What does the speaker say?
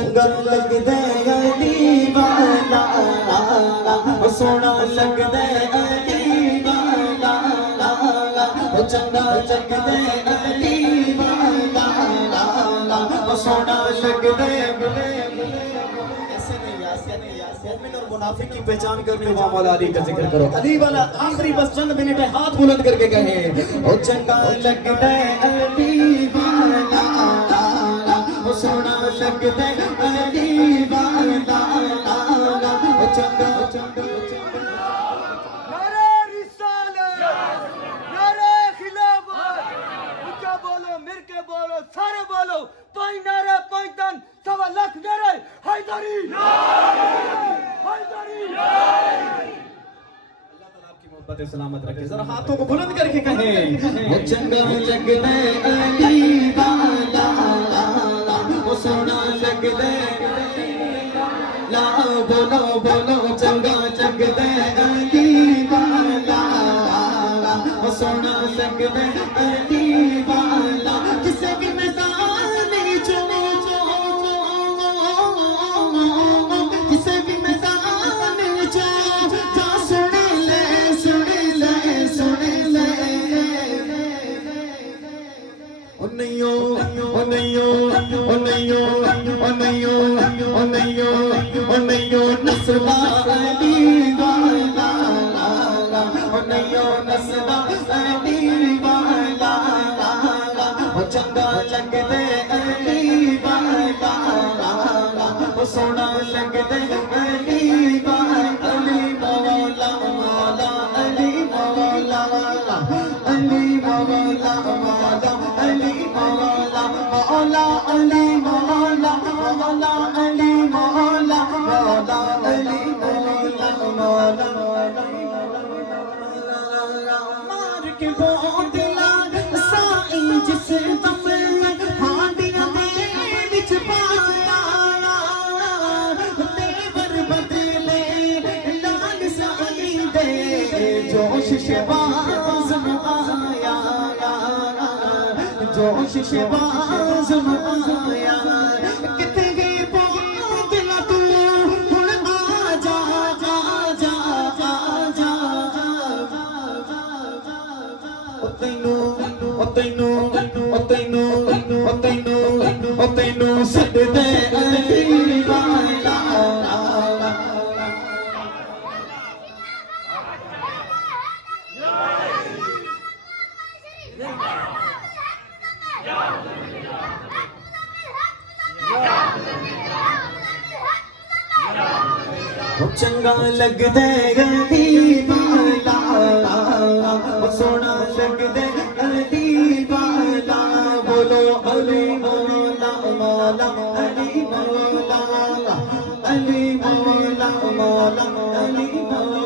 चंगा लगदा अली वाला सोना लगदा अली वाला चंगा लगदा अली वाला सोना लगदा। मोमिन और मुनाफिक की पहचान करने वाला मौला अली का जिक्र करो। अली वाला आखिरी बस चंद मिनट है, हाथ बुलंद करके कहे ओ चंगा लगदा अली वाला सोना लगदा अली वाला ओ चंगा चंगा नारे रिसालत नारे खिलाफत ऊंचा बोलो मिरके बोलो सारे बोलो पाई नारे पाई तन सवा लाख नारे हैदरी हैदरी। अल्लाह ताला आपकी मोहब्बत सलामत रखे। जरा हाथों को बुलंद करके कहें ओ चंगा लगदा अली वाला ओ सोना लगदा ला बोलो बोलो चंगा लगदा अली वाला ओ सोना लगदा अली वाला किसे भी मैदान में चलो किसे भी मैदान में जा सुन ले ओ नैयो ओ नैयो ओ नैयो ओ नैयो ओ नैयो ओ नैयो नस्बा अली वाला ओ नैयो नस्बा अली वाला ओ चंगा लगदे अली वाला ओ सोना लगदे अली वाला अली मौला मौला अली मौला अली मौला मौला अली मौला मौला अली मौला मौला अली मौला मौला अली मौला मौला मार के बोतला साईं जिस दम हांडियां दे विच पाया तेवर बदले लाल साईं दे जोश शबाज में आया जोश शबाज में आया किथे गए बोतला तू हुण आ जा जा जा जा जा ओ तैनू ओ तैनू ओ तैनू ओ तैनू ओ तैनू सददे अली वाला चंगा लगदे अली वाला सोना लगदे अली वाला बोलो अली मौला मौला अली मौला अली मौला मौला अली मौला